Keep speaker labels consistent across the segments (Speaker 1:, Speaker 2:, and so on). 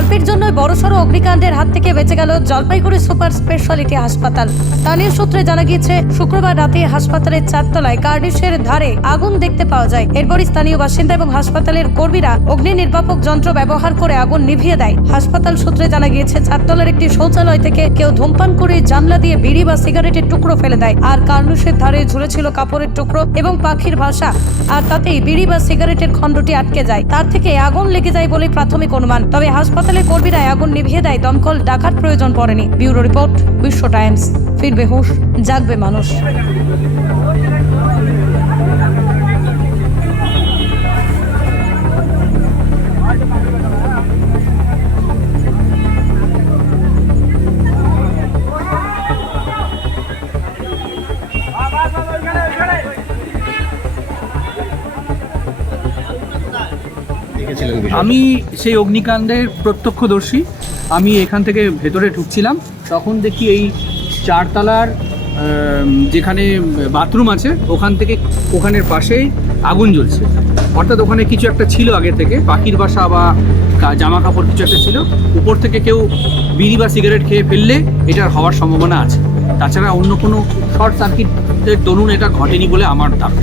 Speaker 1: ক্ষণিকের জন্য বড়সড় অগ্নিকাণ্ডের হাত থেকে বেঁচে গেল জলপাইগুড়ি সুপার স্পেশালিটি হাসপাতাল। স্থানীয় সূত্রে জানা গিয়েছে, শুক্রবার রাতে হাসপাতালের চারতলায় কার্নিশের ধারে আগুন দেখতে পাওয়া যায়। এরপরই স্থানীয় বাসিন্দা এবং হাসপাতালের কর্মীরা অগ্নি নির্বাপক যন্ত্র ব্যবহার করে আগুন নিভিয়ে দেয়। হাসপাতাল সূত্রে জানা গিয়েছে, চারতলার একটি শৌচালয় থেকে কেউ ধূমপান করে জানলা দিয়ে বিড়ি বা সিগারেটের টুকরো ফেলে দেয়। আর কার্নিশের ধারে ঝুলেছিল কাপড়ের টুকরো এবং পাখির ভাষা। আর তাতেই বিড়ি বা সিগারেটের খণ্ডটি আটকে যায়। তার থেকে আগুন লেগে যায় বলে প্রাথমিক অনুমান। তবে হাসপাতালের কর্মীরা আগুন নিভিয়ে দেয়, দমকল ডাকার প্রয়োজন পড়েনি। Bureau report, Biswa Times. ফিরবে হুশ, জাগবে মানুষ।
Speaker 2: আমি সেই অগ্নিকাণ্ডের প্রত্যক্ষদর্শী। আমি এখান থেকে ভেতরে ঢুকছিলাম। তখন দেখি এই চারতলার যেখানে বাথরুম আছে ওখান থেকে ওখানের পাশেই আগুন জ্বলছে। অর্থাৎ ওখানে কিছু একটা ছিল আগে থেকে। পাখির বাসা বা জামা কাপড় কিছু একটা ছিল। উপর থেকে কেউ বিড়ি বা সিগারেট খেয়ে ফেললে এটার হওয়ার সম্ভাবনা আছে। তাছাড়া অন্য কোনো শর্ট সার্কিটের দরুন এটা ঘটেনি বলে আমার দাবি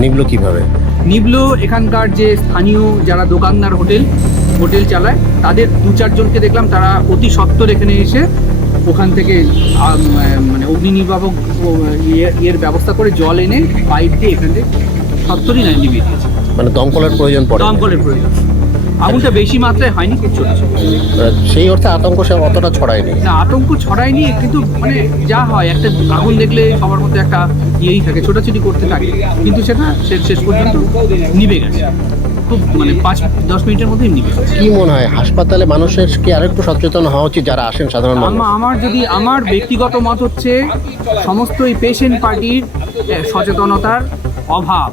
Speaker 3: নিবলো কীভাবে?
Speaker 2: নিবলো এখানকার যে স্থানীয় যারা দোকানদার হোটেল হোটেল চালায় তাদের দু চারজনকে দেখলাম তারা অতি সত্বর এখানে এসে ওখান থেকে মানে অগ্নি নির্বাপক ইয়ে- ইয়ের ব্যবস্থা করে জল এনে পাইপ দিয়ে এখান থেকে সত্তরই নাই নিভিয়ে দিয়েছে।
Speaker 3: মানে দমকলের প্রয়োজন পড়ে।
Speaker 2: দমকলের প্রয়োজন। আগুনটা বেশি মাত্রায় হয়নি কিছু।
Speaker 3: সেই অর্থে আতঙ্ক সে অতটা ছড়ায়নি।
Speaker 2: না আতঙ্ক ছড়ায়নি কিন্তু মানে যা হয় একটা আগুন দেখলে সবার মধ্যে একটা ইয়েই থাকে ছোটাছুটি করতে থাকে। কিন্তু সেটা শেষ শেষ পর্যন্ত নিভে গেছে। খুব মানে পাঁচ দশ মিনিটের মধ্যেই নিভে গেছে।
Speaker 3: কি মনে হয় হাসপাতালে মানুষের কি আরেকটু সচেতন হওয়া উচিত যারা আসেন সাধারণ মানুষ?
Speaker 2: আমার যদি আমার ব্যক্তিগত মত হচ্ছে সমস্ত এই পেশেন্ট পার্টির সচেতনতার অভাব।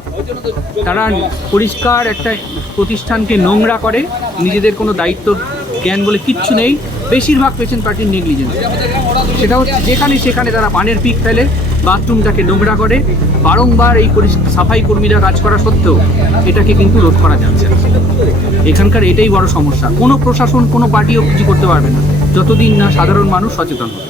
Speaker 2: তারা পরিষ্কার একটা প্রতিষ্ঠানকে নোংরা করে, নিজেদের কোনো দায়িত্ব, জ্ঞান বলে কিচ্ছু নেই। বেশিরভাগ পেশেন্ট পার্টির নেগলিজেন্স সেটা হচ্ছে যেখানে সেখানে তারা পানের পিক ফেলে, বাথরুমটাকে নোংরা করে। বারংবার এই সাফাই কর্মীরা কাজ করা সত্ত্বেও এটাকে কিন্তু রোধ করা যাচ্ছে এখানকার এটাই বড় সমস্যা। কোনো প্রশাসন, কোনো পার্টিও কিছু করতে পারবে না। যতদিন না সাধারণ মানুষ সচেতন হবে।